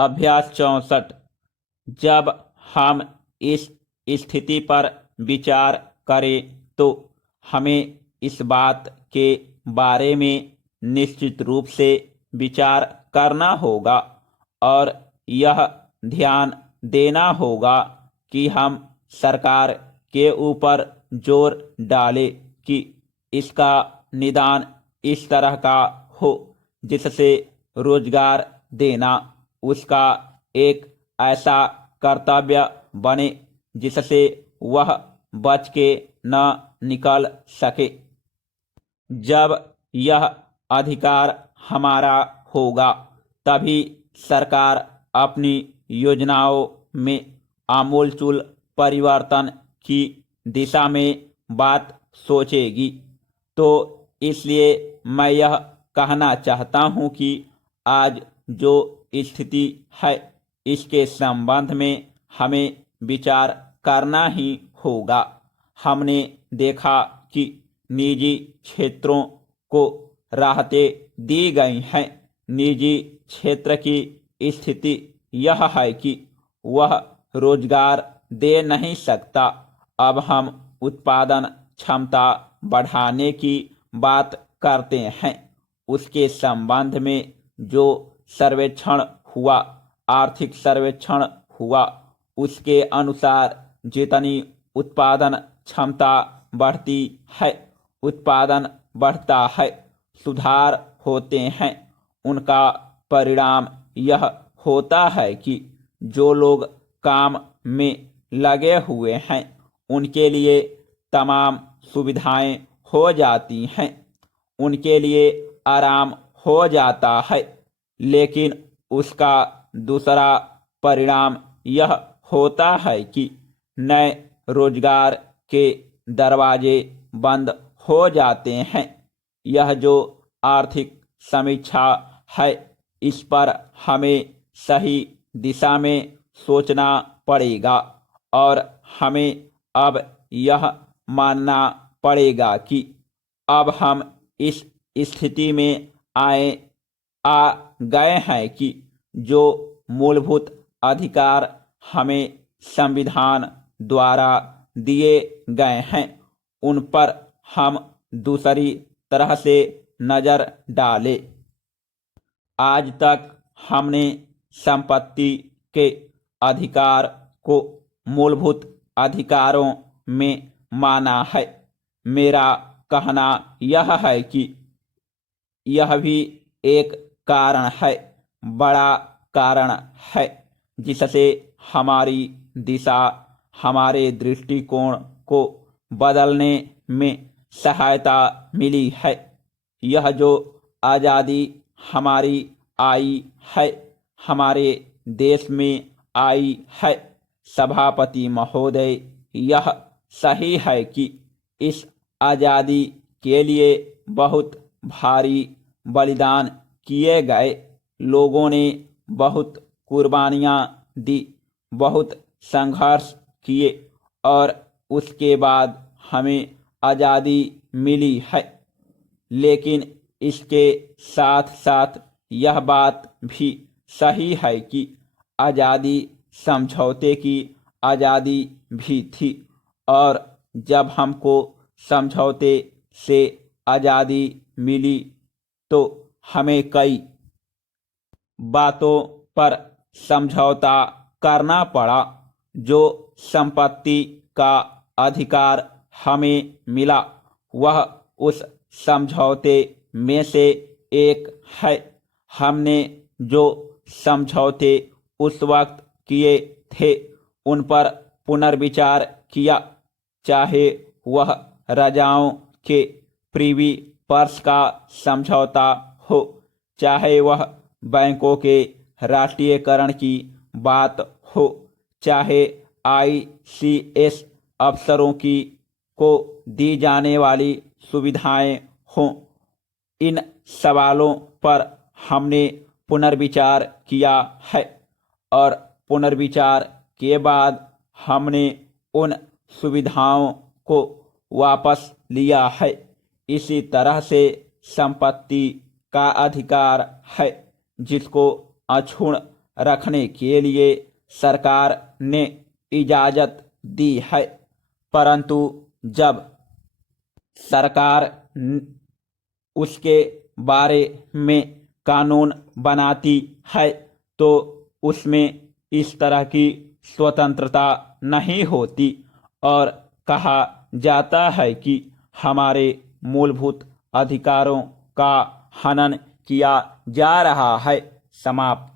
अभ्यास 64। जब हम इस स्थिति पर विचार करें तो हमें इस बात के बारे में निश्चित रूप से विचार करना होगा और यह ध्यान देना होगा कि हम सरकार के ऊपर जोर डालें कि इसका निदान इस तरह का हो जिससे रोजगार देना उसका एक ऐसा कर्तव्य बने जिससे वह बच के न निकल सके। जब यह अधिकार हमारा होगा तभी सरकार अपनी योजनाओं में आमूलचूल परिवर्तन की दिशा में बात सोचेगी। तो इसलिए मैं यह कहना चाहता हूं कि आज जो स्थिति है इसके संबंध में हमें विचार करना ही होगा। हमने देखा कि निजी क्षेत्रों को राहतें दी गई हैं। निजी क्षेत्र की स्थिति यह है कि वह रोजगार दे नहीं सकता। अब हम उत्पादन क्षमता बढ़ाने की बात करते हैं। उसके संबंध में जो सर्वेक्षण हुआ, आर्थिक सर्वेक्षण हुआ, उसके अनुसार जितनी उत्पादन क्षमता बढ़ती है, उत्पादन बढ़ता है, सुधार होते हैं, उनका परिणाम यह होता है कि जो लोग काम में लगे हुए हैं उनके लिए तमाम सुविधाएं हो जाती हैं, उनके लिए आराम हो जाता है। लेकिन उसका दूसरा परिणाम यह होता है कि नए रोजगार के दरवाजे बंद हो जाते हैं। यह जो आर्थिक समीक्षा है इस पर हमें सही दिशा में सोचना पड़ेगा और हमें अब यह मानना पड़ेगा कि अब हम इस स्थिति में आ गए हैं कि जो मूलभूत अधिकार हमें संविधान द्वारा दिए गए हैं उन पर हम दूसरी तरह से नजर डालें। आज तक हमने संपत्ति के अधिकार को मूलभूत अधिकारों में माना है। मेरा कहना यह है कि यह भी एक कारण है, बड़ा कारण है, जिससे हमारी दिशा, हमारे दृष्टिकोण को बदलने में सहायता मिली है। यह जो आज़ादी हमारी आई है, हमारे देश में आई है, सभापति महोदय, यह सही है कि इस आज़ादी के लिए बहुत भारी बलिदान किए गए, लोगों ने बहुत कुर्बानियाँ दी, बहुत संघर्ष किए और उसके बाद हमें आज़ादी मिली है। लेकिन इसके साथ साथ यह बात भी सही है कि आज़ादी समझौते की आज़ादी भी थी और जब हमको समझौते से आज़ादी मिली तो हमें कई बातों पर समझौता करना पड़ा। जो संपत्ति का अधिकार हमें मिला वह उस समझौते में से एक है। हमने जो समझौते उस वक्त किए थे उन पर पुनर्विचार किया, चाहे वह राजाओं के प्रिवी पर्स का समझौता हो, चाहे वह बैंकों के राष्ट्रीयकरण की बात हो, चाहे ICS अफसरों को दी जाने वाली सुविधाएं हों। इन सवालों पर हमने पुनर्विचार किया है और पुनर्विचार के बाद हमने उन सुविधाओं को वापस लिया है। इसी तरह से संपत्ति का अधिकार है जिसको अक्षुण्ण रखने के लिए सरकार ने इजाज़त दी है, परंतु जब सरकार उसके बारे में कानून बनाती है तो उसमें इस तरह की स्वतंत्रता नहीं होती और कहा जाता है कि हमारे मूलभूत अधिकारों का हनन किया जा रहा है। समाप्त।